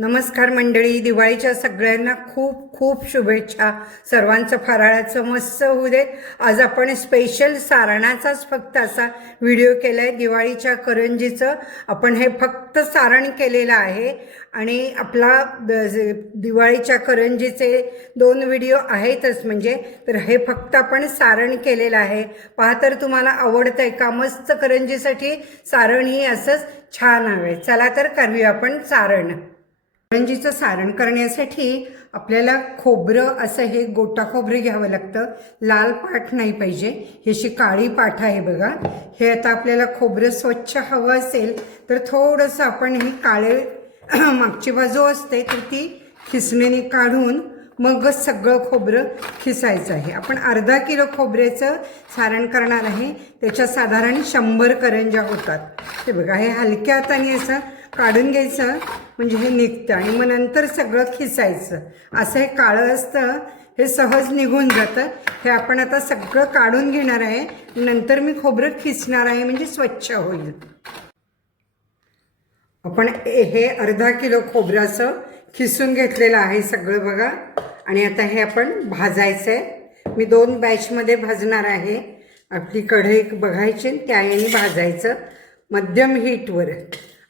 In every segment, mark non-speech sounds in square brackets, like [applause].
नमस्कार मंडळी दिवाळीच्या सगळ्यांना खूप खूप शुभेच्छा. सर्वांचं फराळाचं मस्त होऊ दे. आज आपण स्पेशल सारणाचाच फक्त असा व्हिडिओ केला आहे दिवाळीच्या करंजीचं. आपण हे फक्त सारण केलेलं आहे. आणि आपला दिवाळीच्या करंजीचे दोन व्हिडिओ आहेतच म्हणजे तर हे फक्त आपण सारण केलेलं आहे. पहा तर तुम्हाला आवडतं आहे का? मस्त करंजीसाठी सारण ही असंच छान हवे. चला तर करूया आपण सारण. करंजीचं सारण करण्यासाठी आपल्याला खोबरं असं हे गोटा खोबरं घ्यावं लागतं. लाल पाठ नाही पाहिजे. ही अशी काळी पाठ आहे बघा. हे आता आपल्याला खोबरं स्वच्छ हवं असेल तर थोडंसं आपण हे काळे [clears throat] मागची बाजू असते तर ती खिसणीने काढून मगच सगळं खोबरं खिसायचं आहे. आपण अर्धा किलो खोबऱ्याचं सारण करणार आहे. त्याच्या साधारण शंभर करंज्या होतात. ते बघा हे हलक्या हाताने असं काढून घ्यायचं म्हणजे हे निघतं आणि मग नंतर सगळं खिसायचं. असं हे काळं असतं हे सहज निघून जातं. हे आपण आता सगळं काढून घेणार आहे. नंतर मी खोबरं खिसणार आहे म्हणजे स्वच्छ होईल. आपण हे अर्धा किलो खोबरं असं खिसून घेतलेलं आहे सगळं बघा. आणि आता हे आपण भाजायचं आहे. मी दोन बॅचमध्ये भाजणार आहे. आपली कढई बघायची आणि त्या याने भाजायचं. मध्यम हीटवर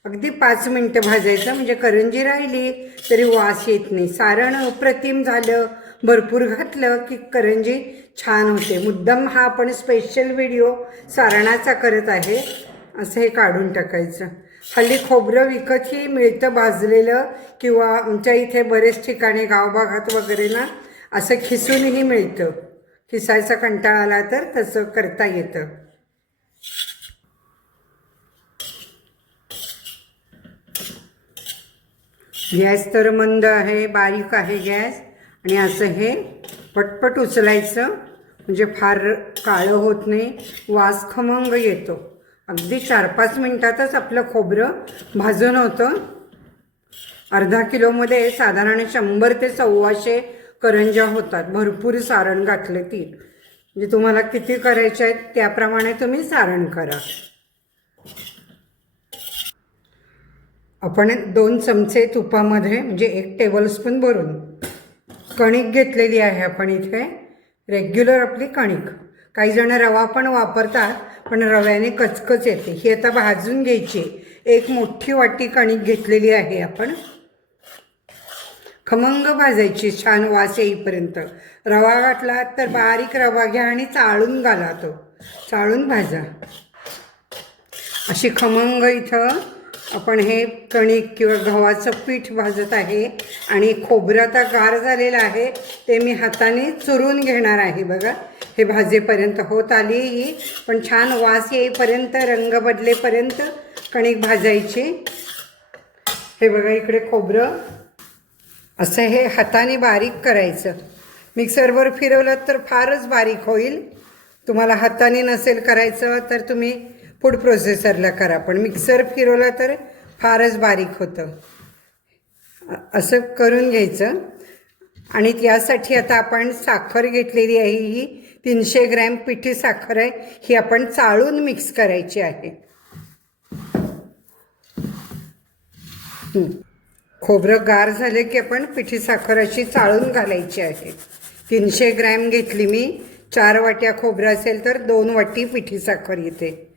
अगदी पाच मिनटं भाजायचं. म्हणजे करंजी राहिली तरी वास येत नाही. सारण अप्रतिम झालं. भरपूर घातलं की करंजी छान होते. मुद्दाम हा आपण स्पेशल व्हिडिओ सारणाचा करत आहे. असं हे काढून टाकायचं. हल्ली खोबरं विकतही मिळतं भाजलेलं किंवा आमच्या इथे बरेच ठिकाणी गावभागात वगैरे ना असं खिसूनही मिळतं. खिसायचा कंटाळा आला तर तसं करता येतं. गॅस तर मंद आहे बारीक आहे गॅस. आणि असं हे पटपट उचलायचं. म्हणजे फार काळं होत नाही वास खमंग येतो. अगदी चार पाच मिनटातच आपलं खोबरं भाजून होतं. अर्धा किलोमध्ये साधारण शंभर ते सव्वाशे करंज्या होतात. भरपूर सारण घातलं ती. म्हणजे तुम्हाला किती करायचे आहेत त्याप्रमाणे तुम्ही सारण करा. आपण दोन चमचे तुपामध्ये म्हणजे एक टेबलस्पून भरून कणिक घेतलेली आहे आपण इथे. रेग्युलर आपली कणिक. काही जण रवा पण वापरतात पण रव्याने कचकच येते. ही आता भाजून घ्यायची. एक मोठी वाटी कणिक घेतलेली आहे आपण. खमंग भाजायची छान वास येईपर्यंत. रवा घातला तर बारीक रवा घ्या आणि चाळून घाला तो. चाळून भाजा. अशी खमंग इथं आपण हे कणिक किंवा गव्हाचं पीठ भाजत आहे आणि खोबरं आता गार झालेलं आहे ते मी हाताने चुरून घेणार आहे बघा. हे भाजेपर्यंत होत आली ही पण छान वास येईपर्यंत रंग बदलेपर्यंत कणिक भाजायची. हे बघा इकडे खोबरं. असं हे हाताने बारीक करायचं. मिक्सरवर फिरवलं तर फारच बारीक होईल. तुम्हाला हाताने नसेल करायचं तर तुम्ही फूड प्रोसेसरला करा. पण मिक्सर फिरवला तर फारच बारीक होतं. असं करून घ्यायचं. आणि त्यासाठी आता आपण साखर घेतलेली आहे. ही तीनशे ग्रॅम पिठी साखर आहे. ही आपण चाळून मिक्स करायची आहे. खोबरं गार झाले की आपण पिठी साखर अशी चाळून घालायची आहे. तीनशे ग्रॅम घेतली मी. चार वाट्या खोबरं असेल तर दोन वाटी पिठी साखर येते.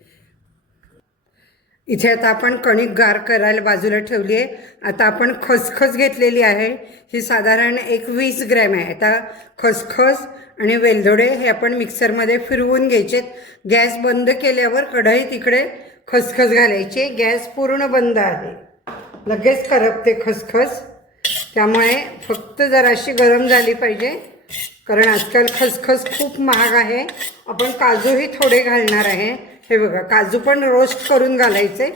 इथे आता आपण कणिक गार करायला बाजूला ठेवली आहे. आता आपण खसखस घेतलेली आहे. ही साधारण एक वीस ग्रॅम आहे. आता खसखस आणि वेलदोडे हे आपण मिक्सरमध्ये फिरवून घ्यायचे गॅस बंद केल्यावर कढई तिकडे खसखस घालायची गॅस पूर्ण बंद आहे. लगेच करपते खसखस. त्यामुळे फक्त जराशी गरम झाली पाहिजे. कारण आजकाल खसखस खूप महाग आहे. आपण काजूही थोडे घालणार आहे. हे बघा काजू पण रोस्ट करून घालायचे.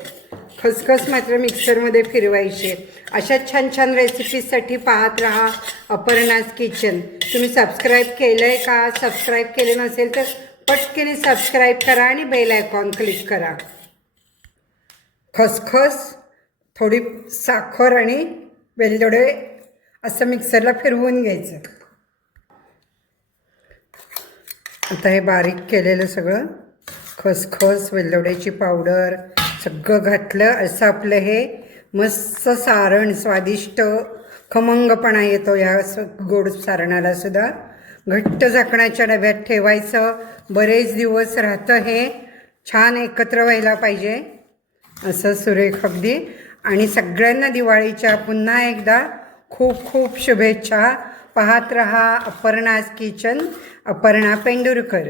खसखस मात्र मिक्सरमध्ये फिरवायचे. अशा छान छान रेसिपीजसाठी पाहत राहा अपर्णाज किचन तुम्ही सबस्क्राईब केलं आहे का? सबस्क्राईब केले नसेल तर पटकन सबस्क्राईब करा आणि बेल आयकॉन क्लिक करा. खसखस थोडी साखर आणि वेलदोडे असं मिक्सरला फिरवून घ्यायचं. आता हे बारीक केलेलं सगळं खसखस वेलदोड्याची पावडर सगळं घातलं. असं आपलं हे मस्त सारण स्वादिष्ट खमंगपणा येतो ह्या स गोड सारणाला सुद्धा. घट्ट झाकणाच्या डब्यात ठेवायचं. बरेच दिवस राहतं हे. छान एकत्र व्हायला पाहिजे. असं सुरेख अगदी. आणि सगळ्यांना दिवाळीच्या पुन्हा एकदा खूप खूप शुभेच्छा. पाहत रहा अपर्णाज किचन. अपर्णा पेंडुरकर.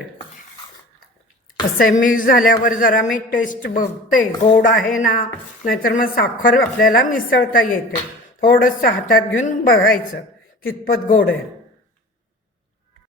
असं मिक्स झाल्यावर जरा मी टेस्ट बघते. गोड आहे ना नाहीतर मग साखर आपल्याला मिसळता येते. थोडंसं हातात घेऊन बघायचं कितपत गोड आहे.